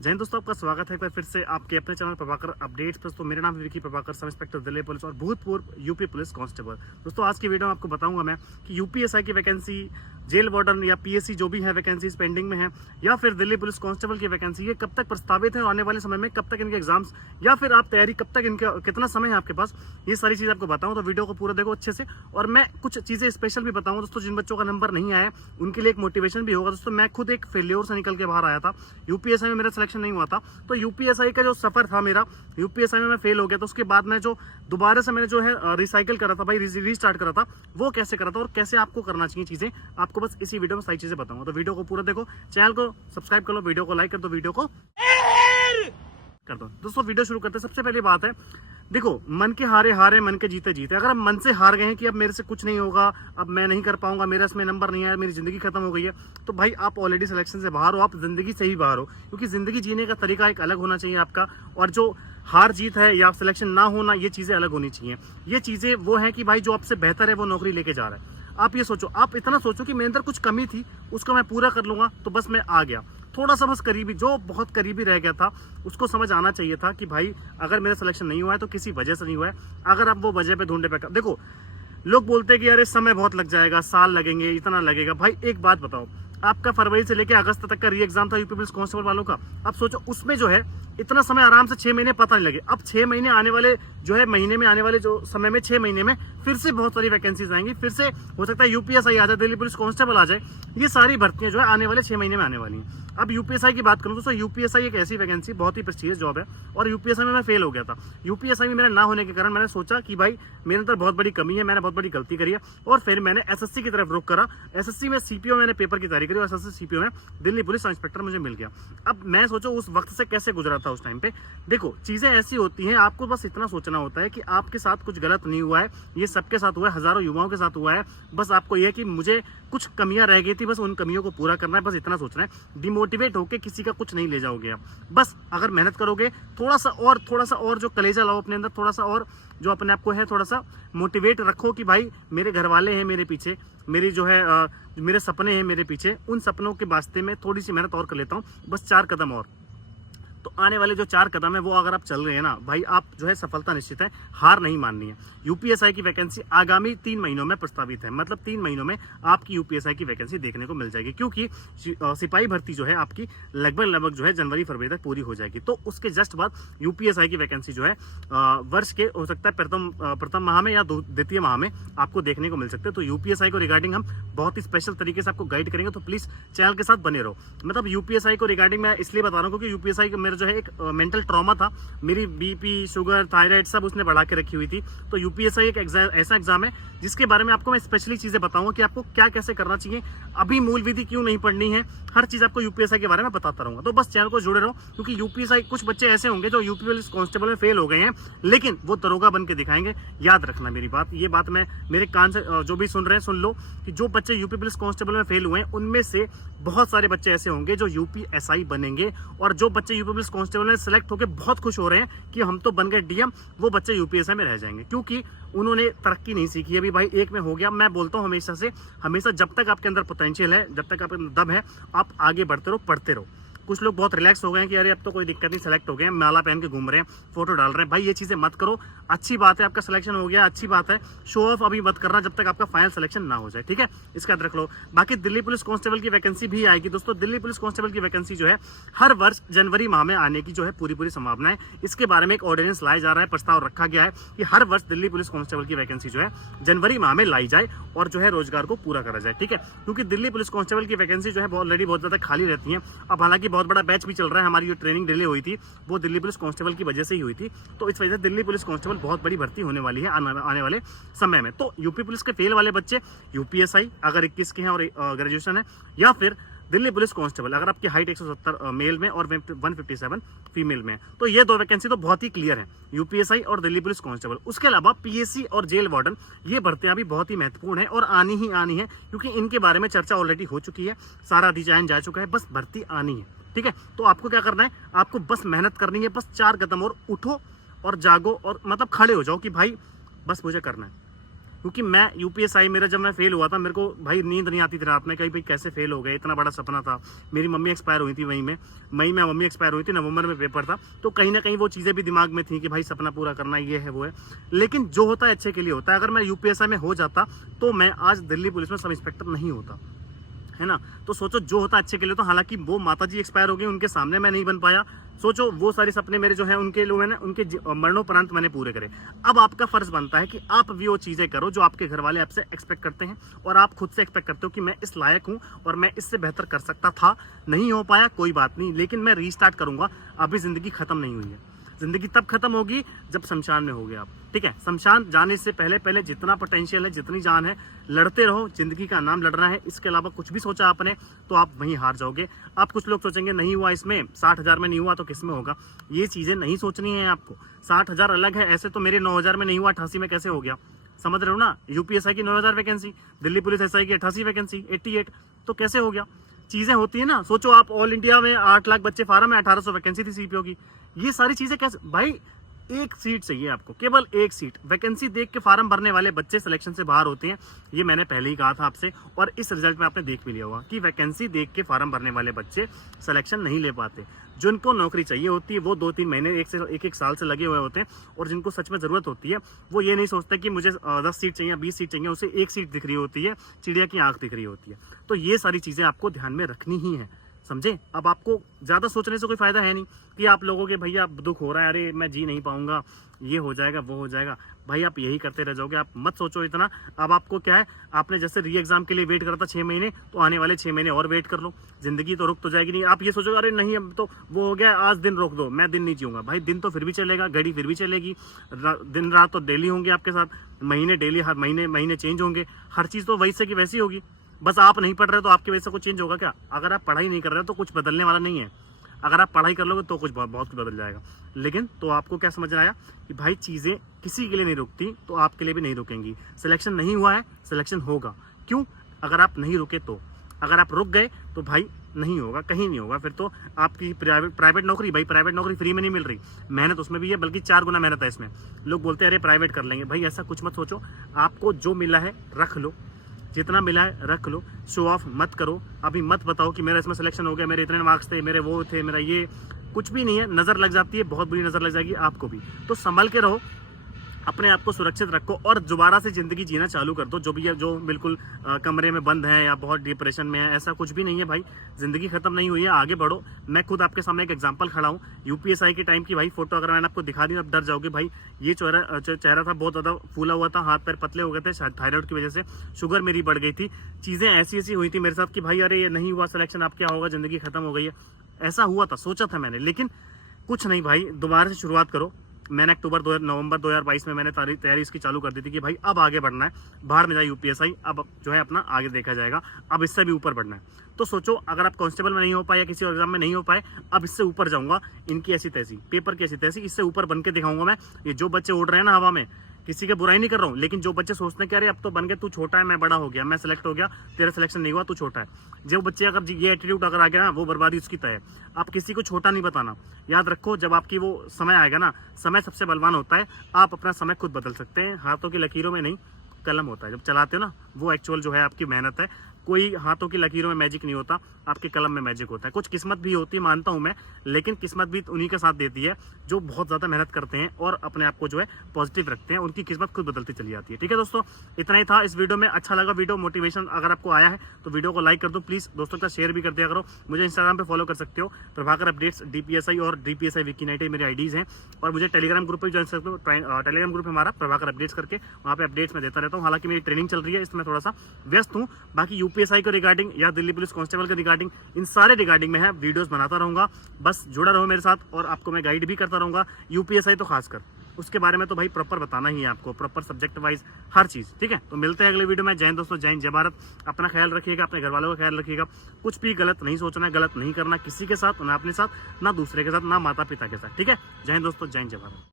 जय हिंद दोस्तों, आपका स्वागत है एक बार फिर से आपके अपने चैनल प्रभाकर अपडेट्स पर। तो मेरा नाम है Vicky Prabhakar, sub inspector Delhi police और भूतपूर्व यूपी पुलिस कांस्टेबल। दोस्तों आज की वीडियो में आपको बताऊंगा मैं कि यूपीएसआई की वैकेंसी, जेल वार्डन या पीएससी जो भी है वैकेंसीज पेंडिंग में है, या फिर दिल्ली पुलिस कांस्टेबल की वैकेंसी, ये कब तक प्रस्तावित है और आने वाले समय में कब तक इनके एग्जाम्स, या फिर आप तैयारी कब तक, इनका कितना समय है आपके पास, ये सारी चीज आपको बताऊं। तो वीडियो को पूरा देखो अच्छे से, और मैं कुछ चीजें स्पेशल भी बताऊंगा दोस्तों। जिन बच्चों का नंबर नहीं आया उनके लिए एक मोटिवेशन भी होगा दोस्तों। मैं खुद एक फेल्योर से निकल के बाहर आया था, यूपीएसआई में मेरा सिलेक्शन नहीं हुआ था। तो यूपीएसआई का जो सफर था मेरा, यूपीएसआई में मैं फेल हो गया, तो उसके बाद मैं जो दोबारा से मैंने जो है रिसाइकिल करा था भाई, रीस्टार्ट करा था, वो कैसे करा था और कैसे आपको करना चाहिए चीजें, आपको बस इसी वीडियो में सारी चीजें बताऊंगा। तो वीडियो को पूरा देखो, चैनल को सब्सक्राइब कर लो, वीडियो को लाइक कर दो, वीडियो को कर दो। दोस्तों वीडियो शुरू करते हैं। सबसे पहली बात है, देखो, मन के हारे हारे, मन के जीते जीते। अगर आप मन से हार गए हैं कि अब मेरे से कुछ नहीं होगा, अब मैं नहीं कर पाऊंगा, मेरा इसमें नंबर नहीं आया, मेरी जिंदगी खत्म हो गई है, तो भाई आप ऑलरेडी सिलेक्शन से बाहर हो, आप जिंदगी से ही बाहर हो। क्योंकि जिंदगी जीने का तरीका एक अलग होना चाहिए आपका, और जो हार जीत है या सिलेक्शन ना होना, ये चीजें अलग होनी चाहिए। ये चीजें वो है कि भाई जो आपसे बेहतर है वो नौकरी लेके जा रहा है। आप ये सोचो, आप इतना सोचो कि मेरे अंदर कुछ कमी थी, उसको मैं पूरा कर लूंगा, तो बस मैं आ गया। थोड़ा सा बस करीबी, जो बहुत करीबी रह गया था, उसको समझ आना चाहिए था कि भाई अगर मेरा सिलेक्शन नहीं हुआ है तो किसी वजह से नहीं हुआ है। अगर आप वो वजह पे ढूंढे पे, देखो लोग बोलते हैं कि अरे समय बहुत लग जाएगा, साल लगेंगे, इतना लगेगा। भाई एक बात बताओ, आपका फरवरी से लेकर अगस्त तक का री एग्जाम था यूपी पुलिस कांस्टेबल वालों का। अब सोचो उसमें जो है इतना समय आराम से 6 महीने पता नहीं लगे। अब 6 महीने आने वाले जो है, महीने में आने वाले जो समय में, 6 महीने में फिर से बहुत सारी वैकेंसीज आएंगी, फिर से हो सकता है यूपीएसआई आ जाए, दिल्ली पुलिस कांस्टेबल आ जाए। ये सारी भर्तियां जो है आने वाले 6 महीने में आने वाली हैं। अब यूपीएसआई की बात करूं दोस्तों, यूपीएसआई एक ऐसी वैकेंसी, बहुत ही प्रेस्टिजियस जॉब है, और यूपीएसआई में मैं फेल हो गया था। यूपीएसआई में मेरा ना होने के कारण मैंने सोचा कि भाई मेरे अंदर बहुत बड़ी कमी है, मैंने बहुत बड़ी गलती करी है, और फिर मैंने एसएससी की तरफ रुख करा। एसएससी में सीपीओ मैंने पेपर की तैयारी करी, और एसएससी सीपीओ में दिल्ली पुलिस इंस्पेक्टर मुझे मिल गया। अब मैं सोचो उस वक्त से कैसे गुजरा था उस टाइम पे। देखो चीजें ऐसी होती हैं, आपको बस इतना सोचना होता है कि आपके साथ कुछ गलत नहीं हुआ है, ये सबके साथ हुआ है, हजारों युवाओं के साथ हुआ है। बस आपको यह कि मुझे कुछ कमियां रह गई थी, बस उन कमियों को पूरा करना है, बस इतना सोचना है। डिमोटिवेट होकर किसी का कुछ नहीं ले जाओगे आप। बस अगर मेहनत करोगे, थोड़ा सा और जो कलेजा लाओ अपने अंदर, थोड़ा सा और जो अपने आप को है थोड़ा सा मोटिवेट रखो कि भाई मेरे घर वाले हैं मेरे पीछे, मेरी जो है मेरे सपने हैं मेरे पीछे, उन सपनों के वास्ते में थोड़ी सी मेहनत और कर लेता हूँ, बस 4 कदम और। तो आने वाले जो 4 कदम है वो अगर आप चल रहे हैं ना भाई, आप जो है सफलता निश्चित है, हार नहीं माननी है। यूपीएसआई की वैकेंसी आगामी 3 महीनों में प्रस्तावित है, मतलब 3 महीनों में आपकी यूपीएसआई की वैकेंसी देखने को मिल जाएगी। क्योंकि सिपाही भर्ती जो है आपकी लगभग जो है जनवरी फरवरी तक पूरी हो जाएगी। तो उसके जस्ट बाद यूपीएसआई की वैकेंसी जो है वर्ष के हो सकता है प्रथम माह में या द्वितीय माह में आपको देखने को मिल सकते हैं। तो यूपीएसआई को रिगार्डिंग हम बहुत ही स्पेशल तरीके से आपको गाइड करेंगे, तो प्लीज चैनल के साथ बने रहो। मतलब यूपीएसआई को रिगार्डिंग मैं इसलिए बता रहा हूँ क्योंकि यूपीएसआई मेरा जो है एक मेंटल ट्रॉमा था, मेरी बीपी, शुगर, थायराइड सब उसने बढ़ा के रखी हुई थी। तो यूपीएसआई एक ऐसा एग्जाम है जिसके बारे में आपको मैं स्पेशली चीजें बताऊंगा कि आपको क्या कैसे करना चाहिए, अभी मूल विधि क्यों नहीं पढ़नी है, हर चीज आपको यूपीएसआई के बारे में बताता रहूंगा। तो बस चैनल को जुड़े रहो, क्योंकि यूपीएसआई, कुछ बच्चे ऐसे होंगे जो यूपी पुलिस कांस्टेबल में फेल हो गए हैं, लेकिन वो दरोगा बन के दिखाएंगे। याद रखना मेरी बात, ये बात मैं मेरे कान से जो भी सुन रहे हैं सुन लो, कि जो बच्चे यूपी पुलिस कांस्टेबल में फेल हुए हैं उनमें से बहुत सारे बच्चे ऐसे होंगे जो यूपीएसआई बनेंगे, और जो बच्चे यूपी पुलिस कांस्टेबल में सिलेक्ट होकर बहुत खुश हो रहे हैं कि हम तो बन गए डीएम, वो बच्चे यूपीएसआई में रह जाएंगे, क्योंकि उन्होंने तरक्की नहीं सीखी अभी। भाई एक में हो गया, मैं बोलता हूँ हमेशा जब तक आपके अंदर पोटेंशियल है, जब तक आपके अंदर दम है, आप आगे बढ़ते रहो, पढ़ते रहो। कुछ लोग बहुत रिलैक्स हो गए हैं कि अरे अब तो कोई दिक्कत नहीं, सेलेक्ट हो गए हैं, माला पहन के घूम रहे हैं, फोटो डाल रहे हैं। भाई ये चीजें मत करो। अच्छी बात है आपका सिलेक्शन हो गया, अच्छी बात है, शो ऑफ अभी मत करना जब तक आपका फाइनल सिलेक्शन ना हो जाए, ठीक है, इसका याद रख लो। बाकी दिल्ली पुलिस कांस्टेबल की वैकेंसी भी आएगी दोस्तों। दिल्ली पुलिस कांस्टेबल की वैकेंसी जो है हर वर्ष जनवरी माह में आने की जो है पूरी संभावना है। इसके बारे में एक ऑर्डिनेंस लाया जा रहा है, प्रस्ताव रखा गया है कि हर वर्ष दिल्ली पुलिस कांस्टेबल की वैकेंसी जो है जनवरी माह में लाई जाए और जो है रोजगार को पूरा करा जाए, ठीक है। क्योंकि दिल्ली पुलिस कांस्टेबल की वैकेंसी जो है ऑलरेडी बहुत ज्यादा खाली रहती है। अब हालांकि बहुत बड़ा बैच भी चल रहा है, हमारी जो ट्रेनिंग डिले हुई थी वो दिल्ली पुलिस कांस्टेबल की वजह से ही हुई थी। तो इस वजह से दिल्ली पुलिस कांस्टेबल बहुत बड़ी भर्ती होने वाली है आने वाले समय में। तो यूपी पुलिस के फेल वाले बच्चे यूपीएसआई अगर 21 के हैं और ग्रेजुएशन है, या फिर दिल्ली पुलिस कांस्टेबल अगर आपकी हाइट 170 मेल में और 157 फीमेल में, तो ये 2 वैकेंसी तो बहुत ही क्लियर है, यूपीएसआई और दिल्ली पुलिस कांस्टेबल। उसके अलावा पीएससी और जेल वार्डन, ये भर्तियां भी बहुत ही महत्वपूर्ण है और आनी ही आनी है, क्योंकि इनके बारे में चर्चा ऑलरेडी हो चुकी है, सारा डिजाइन जा चुका है, बस भर्ती आनी है, ठीक है। तो आपको क्या करना है, आपको बस मेहनत करनी है, बस 4 कदम और उठो और जागो, और मतलब खड़े हो जाओ कि भाई बस मुझे करना है। क्योंकि मैं यूपीएसआई मेरा जब मैं फेल हुआ था, मेरे को भाई नींद नहीं आती थी रात में, कहीं भाई कैसे फेल हो गए, इतना बड़ा सपना था। मेरी मम्मी एक्सपायर हुई थी मई में मम्मी एक्सपायर हुई थी, नवंबर में पेपर था, तो कहीं ना कहीं वो चीज़ें भी दिमाग में थी कि भाई सपना पूरा करना, ये है वो है। लेकिन जो होता है अच्छे के लिए होता है। अगर मैं यूपीएसआई में हो जाता तो मैं आज दिल्ली पुलिस में सब इंस्पेक्टर नहीं होता, है ना। तो सोचो जो होता अच्छे के लिए। तो हालांकि वो माताजी एक्सपायर हो गई, उनके सामने मैं नहीं बन पाया। सोचो वो सारे सपने मेरे जो हैं उनके लिए मैंने उनके मरणोपरांत मैंने पूरे करे। अब आपका फर्ज बनता है कि आप भी वो चीजें करो जो आपके घर वाले आपसे एक्सपेक्ट करते हैं और आप खुद से एक्सपेक्ट करते हो कि मैं इस लायक हूं और मैं इससे बेहतर कर सकता था। नहीं हो पाया कोई बात नहीं, लेकिन मैं रीस्टार्ट करूंगा। अभी जिंदगी खत्म नहीं हुई है। जिंदगी तब खत्म होगी जब शमशान में होगे आप, ठीक है। शमशान जाने से पहले पहले जितना पोटेंशियल है, जितनी जान है, लड़ते रहो। जिंदगी का नाम लड़ना है, इसके अलावा कुछ भी सोचा आपने तो आप वहीं हार जाओगे। आप कुछ लोग सोचेंगे नहीं हुआ इसमें, 60,000 में नहीं हुआ तो किस में होगा। ये चीजें नहीं सोचनी है आपको। 60,000 अलग है, ऐसे तो मेरे 9,000 में नहीं हुआ, 88 में कैसे हो गया, समझ रहे हो ना। यूपीएसआई की 9,000 वैकेंसी, दिल्ली पुलिस एसआई की 88 वैकेंसी, 88, तो कैसे हो गया। चीजें होती है ना। सोचो आप ऑल इंडिया में 8 लाख बच्चे फार्म है, 1800 वैकेंसी थी सीपीओ की। ये सारी चीजें कैसे भाई, एक सीट चाहिए आपको, केवल एक सीट। वैकेंसी देख के फार्म भरने वाले बच्चे सिलेक्शन से बाहर होते हैं, ये मैंने पहले ही कहा था आपसे, और इस रिजल्ट में आपने देख भी लिया होगा कि वैकेंसी देख के फार्म भरने वाले बच्चे सिलेक्शन नहीं ले पाते। जिनको नौकरी चाहिए होती है वो 2-3 महीने, एक साल से लगे हुए होते हैं, और जिनको सच में जरूरत होती है वो ये नहीं सोचते कि मुझे 10 सीट चाहिए, 20 सीट चाहिए, उसे एक सीट दिख रही होती है, चिड़िया की आंख दिख रही होती है। तो ये सारी चीजें आपको ध्यान में रखनी ही है, समझे। अब आपको ज्यादा सोचने से कोई फायदा है नहीं कि आप लोगों के भैया दुख हो रहा है, अरे मैं जी नहीं पाऊंगा, ये हो जाएगा वो हो जाएगा। भाई आप यही करते रह जाओगे, आप मत सोचो इतना। अब आपको क्या है, आपने जैसे री एग्जाम के लिए वेट करा था 6 महीने, तो आने वाले 6 महीने और वेट कर लो। जिंदगी तो रुक तो जाएगी नहीं। आप ये सोचोगे अरे नहीं अब तो वो हो गया, आज दिन रोक दो, मैं दिन नहीं जीऊंगा। भाई दिन तो फिर भी चलेगा, घड़ी फिर भी चलेगी, दिन रात तो डेली होंगे आपके साथ, महीने डेली, हर महीने चेंज होंगे, हर चीज तो वैसे की वैसी होगी। बस आप नहीं पढ़ रहे तो आपकी वजह से कुछ चेंज होगा क्या। अगर आप पढ़ाई नहीं कर रहे तो कुछ बदलने वाला नहीं है। अगर आप पढ़ाई कर लोगे तो कुछ बहुत कुछ बदल जाएगा। लेकिन तो आपको क्या समझ आया कि भाई चीजें किसी के लिए नहीं रुकती तो आपके लिए भी नहीं रुकेंगी। सिलेक्शन नहीं हुआ है, सिलेक्शन होगा। क्यों? अगर आप नहीं रुके तो। अगर आप रुक गए तो भाई नहीं होगा, कहीं नहीं होगा। फिर तो आपकी प्राइवेट नौकरी, भाई प्राइवेट नौकरी फ्री में नहीं मिल रही, मेहनत उसमें भी है, बल्कि 4 गुना मेहनत है इसमें। लोग बोलते हैं अरे प्राइवेट कर लेंगे, भाई ऐसा कुछ मत सोचो। आपको जो मिला है रख लो, जितना मिला है रख लो, शो ऑफ मत करो। अभी मत बताओ कि मेरा इसमें सिलेक्शन हो गया, मेरे इतने मार्क्स थे, मेरे वो थे, मेरा ये, कुछ भी नहीं है। नजर लग जाती है, बहुत बुरी नजर लग जाएगी आपको भी। तो संभल के रहो, अपने आप को सुरक्षित रखो और दोबारा से जिंदगी जीना चालू कर दो। जो भी है, जो बिल्कुल कमरे में बंद है या बहुत डिप्रेशन में है, ऐसा कुछ भी नहीं है भाई। जिंदगी खत्म नहीं हुई है, आगे बढ़ो। मैं खुद आपके सामने एक एग्जांपल खड़ा हूँ। यूपीएसआई के टाइम की भाई फोटो अगर मैंने आपको दिखा दी अब डर जाओगे भाई। ये चेहरा था बहुत ज्यादा फूला हुआ था, हाथ पैर पतले हो गए थे, शायद थायराइड की वजह से शुगर मेरी बढ़ गई थी। चीजें ऐसी ऐसी हुई थी मेरे साथ कि भाई अरे ये नहीं हुआ सिलेक्शन, अब क्या होगा, जिंदगी खत्म हो गई है। ऐसा हुआ था, सोचा था मैंने, लेकिन कुछ नहीं भाई, दोबारा से शुरुआत करो। मैंने नवंबर 2022 में मैंने तैयारी इसकी चालू कर दी थी कि भाई अब आगे बढ़ना है, बाहर में जाए यूपीएसआई, अब जो है अपना आगे देखा जाएगा, अब इससे भी ऊपर बढ़ना है। तो सोचो अगर आप कांस्टेबल में नहीं हो पाए या किसी एग्जाम में नहीं हो पाए, अब इससे ऊपर जाऊंगा, इनकी ऐसी तैसी, पेपर की ऐसी तैसी, इससे ऊपर बन के दिखाऊंगा मैं। ये जो बच्चे उड़ रहे हैं ना हवा में, किसी का बुराई नहीं कर रहा हूँ, लेकिन जो बच्चे सोचते हैं कि अरे अब तो बन गए, तू छोटा है, मैं बड़ा हो गया, मैं सिलेक्ट हो गया, तेरा सिलेक्शन नहीं हुआ, तू छोटा है। जो बच्चे अगर ये एटीट्यूड अगर आ गया ना, वो बर्बादी उसकी तय है। आप किसी को छोटा नहीं बताना, याद रखो। जब आपकी वो समय आएगा ना, समय सबसे बलवान होता है। आप अपना समय खुद बदल सकते हैं, हाथों की लकीरों में नहीं, कलम होता है। जब चलाते हो ना, वो एक्चुअल जो है आपकी मेहनत है। कोई हाथों की लकीरों में मैजिक नहीं होता, आपके कलम में मैजिक होता है। कुछ किस्मत भी होती है, मानता हूं मैं, लेकिन किस्मत भी उन्हीं का साथ देती है जो बहुत ज्यादा मेहनत करते हैं और अपने आप को जो है पॉजिटिव रखते हैं। उनकी किस्मत खुद बदलती चली जाती है। ठीक है दोस्तों, इतना ही था इस वीडियो में। अच्छा लगा वीडियो, मोटिवेशन अगर आपको आया है तो वीडियो को लाइक कर दो प्लीज, दोस्तों के साथ शेयर भी कर दिया करो। मुझे इंस्टाग्राम पे फॉलो कर सकते हो, प्रभाकर अपडेट्स डीपीएसआई और डीपीएसआई विकी मेरी आईडीज हैं। और मुझे टेलीग्राम ग्रुप पे ज्वाइन सकते हो, टेलीग्राम ग्रुप हमारा प्रभाकर अपडेट्स करके, वहाँ पे अपडेट्स में देता रहता हूँ। हालांकि मेरी ट्रेनिंग चल रही है, इसमें थोड़ा सा व्यस्त हूँ। बाकी यूपीएसआई को रिगार्डिंग या दिल्ली पुलिस कांस्टेबल के रिगार्डिंग, इन सारे रिगार्डिंग में है वीडियोस बनाता रहूंगा। बस जुड़ा रहो मेरे साथ और आपको मैं गाइड भी करता रहूंगा। यूपीएसआई तो खासकर उसके बारे में तो भाई प्रॉपर बताना ही है आपको, प्रॉपर सब्जेक्ट वाइज हर चीज। ठीक है, तो मिलते हैं अगले वीडियो में। जय हिंद दोस्तों, जय हिंद, जय भारत। अपना ख्याल रखिएगा, अपने घर वालों का ख्याल रखिएगा। कुछ भी गलत नहीं सोचना, गलत नहीं करना किसी के साथ, ना अपने साथ, ना दूसरे के साथ, ना माता पिता के साथ। ठीक है, जय हिंद दोस्तों, जय हिंद, जय भारत।